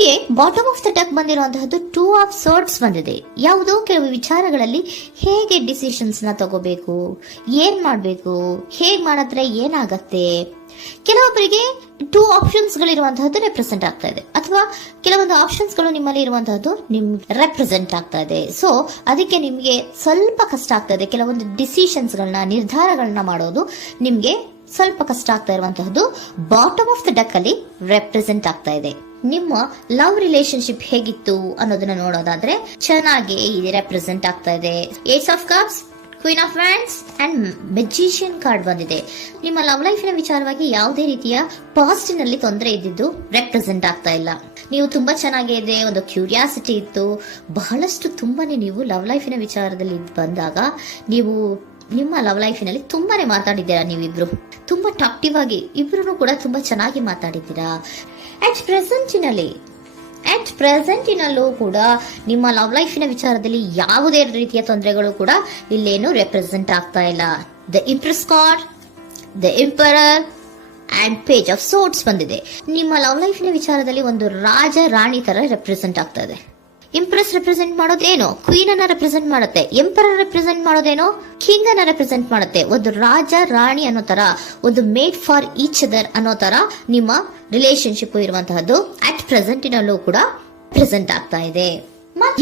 ನಿಮಗೆ bottom of the deck ಬಂದಿರುವಂತಹದ್ದು 2 of swords ಬಂದಿದೆ. ಯಾವುದೋ ಕೆಲವು ವಿಚಾರಗಳಲ್ಲಿ ಹೇಗೆ ಡಿಸಿಷನ್ಸ್ ನ ತಗೋಬೇಕು, ಏನ್ ಮಾಡ್ಬೇಕು, ಹೇಗ್ ಮಾಡಿದ್ರೆ ಏನಾಗತ್ತೆ. ಕೆಲವೊಬ್ಬರಿಗೆ 2 ಆಪ್ಷನ್ಸ್ ಗಳಿರುವಂತಹದ್ದು ರೆಪ್ರೆಸೆಂಟ್ ಆಗ್ತಾ ಇದೆ, ಅಥವಾ ಕೆಲವೊಂದು ಆಪ್ಷನ್ಸ್ ಗಳು ನಿಮ್ಮಲ್ಲಿ ಇರುವಂತಹದ್ದು ರೆಪ್ರೆಸೆಂಟ್ ಆಗ್ತಾ ಇದೆ. ಸೊ ಅದಕ್ಕೆ ನಿಮ್ಗೆ ಸ್ವಲ್ಪ ಕಷ್ಟ ಆಗ್ತಾ ಇದೆ. ಕೆಲವೊಂದು ಡಿಸಿಷನ್ಸ್ ಗಳನ್ನ, ನಿರ್ಧಾರಗಳನ್ನ ಮಾಡೋದು ನಿಮ್ಗೆ ಸ್ವಲ್ಪ ಕಷ್ಟ ಆಗ್ತಾ ಇರುವಂತಹದ್ದು ಬಾಟಮ್ ಆಫ್ ದ ಡೆಕ್ ಅಲ್ಲಿ ರೆಪ್ರೆಸೆಂಟ್ ಆಗ್ತಾ ಇದೆ. ನಿಮ್ಮ ಲವ್ ರಿಲೇಶನ್ಶಿಪ್ ಹೇಗಿತ್ತು ಅನ್ನೋದನ್ನ ನೋಡೋದಾದ್ರೆ ಚೆನ್ನಾಗಿ ಇದು ರೆಪ್ರೆಸೆಂಟ್ ಆಗ್ತಾ ಇದೆ. Ace of cups, queen of wands and magician card ಬಂದಿದೆ. ನಿಮ್ಮ ಲವ್ ಲೈಫಿನ ವಿಚಾರವಾಗಿ ಯಾವುದೇ ರೀತಿಯ ಪಾಸ್ಟ್ ನಲ್ಲಿ ತೊಂದರೆ ಇದ್ದಿದ್ದು ರೆಪ್ರೆಸೆಂಟ್ ಆಗ್ತಾ ಇಲ್ಲ. ನೀವು ತುಂಬಾ ಚೆನ್ನಾಗೇ ಇದೆ, ಒಂದು ಕ್ಯೂರಿಯಾಸಿಟಿ ಇತ್ತು, ಬಹಳಷ್ಟು ತುಂಬಾನೇ ನೀವು ಲವ್ ಲೈಫಿನ ವಿಚಾರದಲ್ಲಿ ಬಂದಾಗ ನೀವು ನಿಮ್ಮ ಲವ್ ಲೈಫಿನಲ್ಲಿ ತುಂಬಾನೇ ಮಾತಾಡಿದ್ದೀರಾ. ನೀವಿಬ್ರು ತುಂಬಾ ಟಾಕ್ಟಿವ್ ಆಗಿ ಇಬ್ರು ಕೂಡ ತುಂಬಾ ಚೆನ್ನಾಗಿ ಮಾತಾಡಿದ್ದೀರಾ. ಅಟ್ ಪ್ರೆಸೆಂಟಿನಲ್ಲೂ ಕೂಡ ನಿಮ್ಮ ಲವ್ ಲೈಫಿನ ವಿಚಾರದಲ್ಲಿ ಯಾವುದೇ ರೀತಿಯ ತೊಂದರೆಗಳು ಕೂಡ ಇಲ್ಲೇನು ರೆಪ್ರೆಸೆಂಟ್ ಆಗ್ತಾ ಇಲ್ಲ. The empress card, the emperor and page of swords ಬಂದಿದೆ. ನಿಮ್ಮ ಲವ್ ಲೈಫಿನ ವಿಚಾರದಲ್ಲಿ ಒಂದು ರಾಜ ರಾಣಿ ತರ ರೆಪ್ರೆಸೆಂಟ್ ಆಗ್ತಾ ಇದೆ. ಇಂಪ್ರೆಸ್ ರೆಪ್ರೆಸೆಂಟ್ ಮಾಡೋದೇನೋ ಕ್ವೀನ್ ಅನ್ನ ರೆಪ್ರೆಸೆಂಟ್ ಮಾಡುತ್ತೆ, ಎಂಪರರ್ ರೆಪ್ರೆಸೆಂಟ್ ಮಾಡೋದೇನೋ ಕಿಂಗ್ ಅನ್ನ ರೆಪ್ರೆಸೆಂಟ್ ಮಾಡುತ್ತೆ. ಒಂದು ರಾಜ ರಾಣಿ ಅನ್ನೋ ತರ, ಒಂದು ಮೇಡ್ ಫಾರ್ ಈಚ್ ಅದರ್ ಅನ್ನೋ ತರ ನಿಮ್ಮ ರಿಲೇಶನ್ಶಿಪ್ ಇರುವಂತಹದ್ದು ಅಟ್ ಪ್ರೆಸೆಂಟಿನಲ್ಲೂ ಕೂಡ ಪ್ರೆಸೆಂಟ್ ಆಗ್ತಾ ಇದೆ.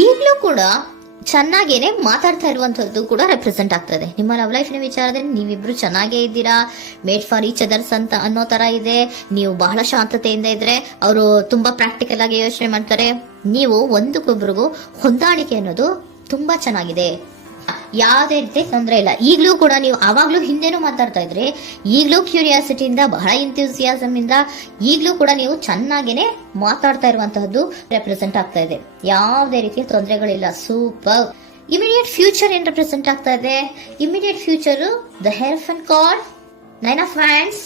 ಈಗಲೂ ಕೂಡ ಚೆನ್ನಾಗೇನೆ ಮಾತಾಡ್ತಾ ಇರುವಂತದ್ದು ಕೂಡ ರೆಪ್ರೆಸೆಂಟ್ ಆಗ್ತಾ ಇದೆ. ನಿಮ್ಮ ಲವ್ ಲೈಫಿನ ವಿಚಾರದಲ್ಲಿ ನೀವಿಬ್ರು ಚೆನ್ನಾಗೇ ಇದ್ದೀರಾ, ಮೇಡ್ ಫಾರ್ ಈಚ್ ಅದರ್ಸ್ ಅಂತ ಅನ್ನೋ ತರ ಇದೆ. ನೀವು ಬಹಳ ಶಾಂತತೆಯಿಂದ ಇದ್ರೆ ಅವರು ತುಂಬಾ ಪ್ರಾಕ್ಟಿಕಲ್ ಆಗಿ ಯೋಚನೆ ಮಾಡ್ತಾರೆ. ನೀವು ಒಂದಕ್ಕೊಬ್ರಿಗೂ ಹೊಂದಾಣಿಕೆ ಅನ್ನೋದು ತುಂಬಾ ಚೆನ್ನಾಗಿದೆ, ಯಾವುದೇ ರೀತಿ ತೊಂದರೆ ಇಲ್ಲ. ಈಗಲೂ ಕೂಡ ನೀವು ಅವಾಗ್ಲೂ ಹಿಂದೆನೂ ಮಾತಾಡ್ತಾ ಇದ್ರಿ, ಈಗಲೂ ಕ್ಯೂರಿಯಾಸಿಟಿಯಿಂದ, ಬಹಳ ಇಂಥ್ಯೂಸಿಯಾಸಮ್ ಇಂದ ಈಗಲೂ ಕೂಡ ನೀವು ಚೆನ್ನಾಗೇನೆ ಮಾತಾಡ್ತಾ ಇರುವಂತಹದ್ದು ರೆಪ್ರೆಸೆಂಟ್ ಆಗ್ತಾ ಇದೆ. ಯಾವುದೇ ರೀತಿಯ ತೊಂದರೆಗಳಿಲ್ಲ, ಸೂಪರ್. ಇಮಿಡಿಯೇಟ್ ಫ್ಯೂಚರ್ ಏನ್ ರೆಪ್ರೆಸೆಂಟ್ ಆಗ್ತಾ ಇದೆ? Immediate future the hierophant card, 9 of wands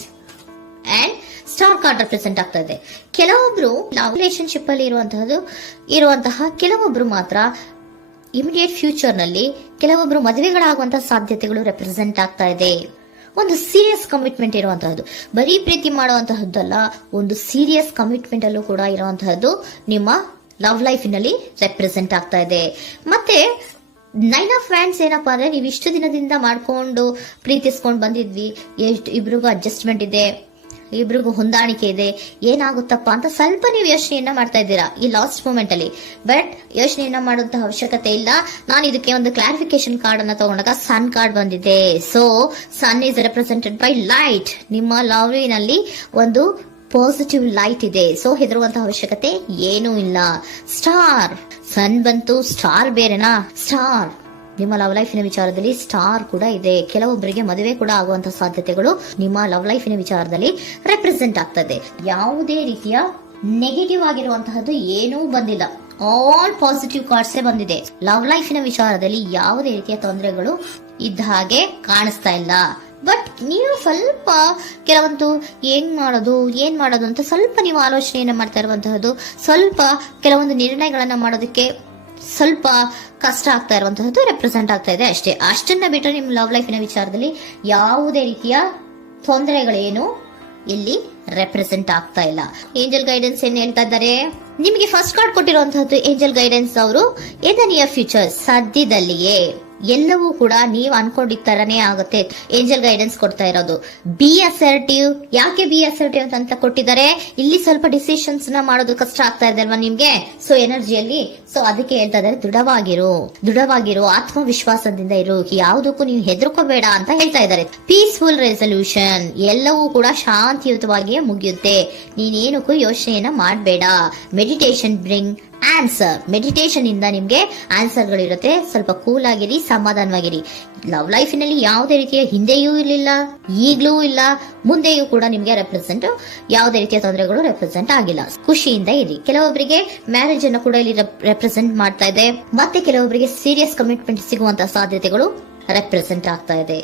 and star card represent ಆಗ್ತಾ ಇದೆ. ಕೆಲವೊಬ್ರು ರಿಲೇಶನ್ಶಿಪ್ ಅಲ್ಲಿ ಇರುವಂತಹ ಕೆಲವೊಬ್ರು ಮಾತ್ರ ಇಮಿಡಿಯೇಟ್ ಫ್ಯೂಚರ್ ನಲ್ಲಿ ಕೆಲವೊಬ್ರು ಮದುವೆಗಳಾಗುವಂತಹ ಸಾಧ್ಯತೆಗಳು ರೆಪ್ರೆಸೆಂಟ್ ಆಗ್ತಾ ಇದೆ. ಒಂದು ಸೀರಿಯಸ್ ಕಮಿಟ್ಮೆಂಟ್ ಇರುವಂತಹದ್ದು, ಬರೀ ಪ್ರೀತಿ ಮಾಡುವಂತಹದ್ದಲ್ಲ, ಒಂದು ಸೀರಿಯಸ್ ಕಮಿಟ್ಮೆಂಟ್ ಅಲ್ಲೂ ಕೂಡ ಇರುವಂತಹದ್ದು ನಿಮ್ಮ ಲವ್ ಲೈಫಿನಲ್ಲಿ ರೆಪ್ರೆಸೆಂಟ್ ಆಗ್ತಾ ಇದೆ. ಮತ್ತೆ 9 ಆಫ್ ವ್ಯಾಂಡ್ಸ್ ಏನಪ್ಪಾ ಅಂದ್ರೆ, ನೀವು ಇಷ್ಟು ದಿನದಿಂದ ಮಾಡ್ಕೊಂಡು ಪ್ರೀತಿಸ್ಕೊಂಡು ಬಂದಿದ್ವಿ, ಇಬ್ರಿಗೂ ಅಡ್ಜಸ್ಟ್ಮೆಂಟ್ ಇದೆ, ಇಬ್ರಿಗೂ ಹೊಂದಾಣಿಕೆ ಇದೆ, ಏನಾಗುತ್ತಪ್ಪ ಅಂತ ಸ್ವಲ್ಪ ನೀವು ಯೋಚನೆಯನ್ನ ಮಾಡ್ತಾ ಇದ್ದೀರಾ ಈ ಲಾಸ್ಟ್ ಮೂಮೆಂಟ್ ಅಲ್ಲಿ. ಬಟ್ ಯೋಚನೆಯನ್ನ ಮಾಡುವಂತಹ ಅವಶ್ಯಕತೆ ಇಲ್ಲ. ನಾನು ಇದಕ್ಕೆ ಒಂದು ಕ್ಲಾರಿಫಿಕೇಶನ್ ಕಾರ್ಡ್ ಅನ್ನ ತಗೊಂಡಾಗ ಸನ್ ಕಾರ್ಡ್ ಬಂದಿದೆ. So sun is represented by light. ನಿಮ್ಮ ಲವ್ನಲ್ಲಿ ಒಂದು ಪಾಸಿಟಿವ್ ಲೈಟ್ ಇದೆ. ಸೊ ಹೆದರುವಂತಹ ಅವಶ್ಯಕತೆ ಏನೂ ಇಲ್ಲ. ಸ್ಟಾರ್, ಸನ್ ಬಂತು, ಸ್ಟಾರ್ ಬೇರೆನಾ? ಸ್ಟಾರ್ ನಿಮ್ಮ ಲವ್ ಲೈಫಿನ ವಿಚಾರದಲ್ಲಿ ಸ್ಟಾರ್ ಕೂಡ ಇದೆ. ಕೆಲವೊಬ್ಬರಿಗೆ ಮದುವೆ ಕೂಡ ಆಗುವಂತಹ ಸಾಧ್ಯತೆಗಳು ನಿಮ್ಮ ಲವ್ ಲೈಫಿನ ವಿಚಾರದಲ್ಲಿ ರೆಪ್ರೆಸೆಂಟ್ ಆಗ್ತದೆ. ಯಾವುದೇ ರೀತಿಯ ನೆಗೆಟಿವ್ ಆಗಿರುವಂತಹದ್ದು ಏನೂ ಬಂದಿಲ್ಲ, ಆಲ್ ಪಾಸಿಟಿವ್ ಕಾರ್ಡ್ಸ್ ಬಂದಿದೆ. ಲವ್ ಲೈಫಿನ ವಿಚಾರದಲ್ಲಿ ಯಾವುದೇ ರೀತಿಯ ತೊಂದರೆಗಳು ಇದ್ದ ಹಾಗೆ ಕಾಣಿಸ್ತಾ ಇಲ್ಲ. ಬಟ್ ನೀವು ಸ್ವಲ್ಪ ಕೆಲವೊಂದು ಏನ್ ಮಾಡೋದು ಅಂತ ಸ್ವಲ್ಪ ನೀವು ಆಲೋಚನೆಯನ್ನ ಮಾಡ್ತಾ ಇರುವಂತಹದ್ದು, ಸ್ವಲ್ಪ ಕೆಲವೊಂದು ನಿರ್ಣಯಗಳನ್ನ ಮಾಡೋದಕ್ಕೆ ಸ್ವಲ್ಪ ಕಷ್ಟ ಆಗ್ತಾ ಇರುವಂತಹದ್ದು ರೆಪ್ರೆಸೆಂಟ್ ಆಗ್ತಾ ಇದೆ ಅಷ್ಟೇ. ಅಷ್ಟನ್ನ ಬಿಟ್ಟರೆ ನಿಮ್ಮ ಲವ್ ಲೈಫಿನ ವಿಚಾರದಲ್ಲಿ ಯಾವುದೇ ರೀತಿಯ ತೊಂದರೆಗಳೇನು ಇಲ್ಲಿ ರೆಪ್ರೆಸೆಂಟ್ ಆಗ್ತಾ ಇಲ್ಲ. ಏಂಜಲ್ ಗೈಡೆನ್ಸ್ ಏನ್ ಹೇಳ್ತಾ ಇದ್ದಾರೆ? ನಿಮಗೆ ಫಸ್ಟ್ ಕಾರ್ಡ್ ಕೊಟ್ಟಿರುವಂತಹದ್ದು ಏಂಜಲ್ ಗೈಡೆನ್ಸ್ ಅವರು ಇನ್ ದ ನಿಯರ್ ಫ್ಯೂಚರ್, ಸದ್ಯದಲ್ಲಿಯೇ ಎಲ್ಲವೂ ಕೂಡ ನೀವು ಅನ್ಕೊಂಡಿದ್ದ ತರನೇ ಆಗುತ್ತೆ. ಏಂಜಲ್ ಗೈಡೆನ್ಸ್ ಕೊಡ್ತಾ ಇರೋದು ಬಿ ಅಸರ್ಟಿವ್. ಯಾಕೆ ಬಿ ಅಸರ್ಟಿವ್ ಅಂತ ಕೊಟ್ಟಿದ್ದಾರೆ? ಇಲ್ಲಿ ಸ್ವಲ್ಪ ಡಿಸಿಷನ್ಸ್ ನ ಮಾಡೋದು ಕಷ್ಟ ಆಗ್ತಾ ಇದೆ ಅಲ್ವಾ ನಿಮ್ಗೆ, ಸೊ ಎನರ್ಜಿಯಲ್ಲಿ. ಸೊ ಅದಕ್ಕೆ ಹೇಳ್ತಾ ಇದ್ದಾರೆ ದೃಢವಾಗಿರು, ಆತ್ಮವಿಶ್ವಾಸದಿಂದ ಇರು, ಯಾವುದಕ್ಕೂ ನೀವು ಹೆದರ್ಕೋಬೇಡ ಅಂತ ಹೇಳ್ತಾ ಇದ್ದಾರೆ. ಪೀಸ್ಫುಲ್ ರೆಸಲ್ಯೂಷನ್, ಎಲ್ಲವೂ ಕೂಡ ಶಾಂತಿಯುತವಾಗಿಯೇ ಮುಗಿಯುತ್ತೆ, ನೀನೇನಕ್ಕೂ ಯೋಚನೆಯನ್ನ ಮಾಡಬೇಡ. ಮೆಡಿಟೇಷನ್ ಬ್ರಿಂಗ್ ಆನ್ಸರ್, ಮೆಡಿಟೇಷನ್ ಇಂದ ನಿಮ್ಗೆ ಆನ್ಸರ್ ಗಳಿರುತ್ತೆ. ಸ್ವಲ್ಪ ಕೂಲ್ ಆಗಿರಿ, ಸಮಾಧಾನವಾಗಿರಿ. ಲವ್ ಲೈಫಿನಲ್ಲಿ ಯಾವುದೇ ರೀತಿಯ ಹಿಂದೆಯೂ ಇರಲಿಲ್ಲ, ಈಗ್ಲೂ ಇಲ್ಲ, ಮುಂದೆಯೂ ಕೂಡ ನಿಮ್ಗೆ ಯಾವುದೇ ರೀತಿಯ ತೊಂದರೆಗಳು ರೆಪ್ರೆಸೆಂಟ್ ಆಗಿಲ್ಲ. ಖುಷಿಯಿಂದ ಇರಿ. ಕೆಲವೊಬ್ಬರಿಗೆ ಮ್ಯಾರೇಜ್ ಅನ್ನು ಕೂಡ ಇಲ್ಲಿ ರೆಪ್ರೆಸೆಂಟ್ ಮಾಡ್ತಾ ಇದೆ. ಮತ್ತೆ ಕೆಲವೊಬ್ಬರಿಗೆ ಸೀರಿಯಸ್ ಕಮಿಟ್ಮೆಂಟ್ ಸಿಗುವಂತಹ ಸಾಧ್ಯತೆಗಳು ರೆಪ್ರೆಸೆಂಟ್ ಆಗ್ತಾ ಇದೆ.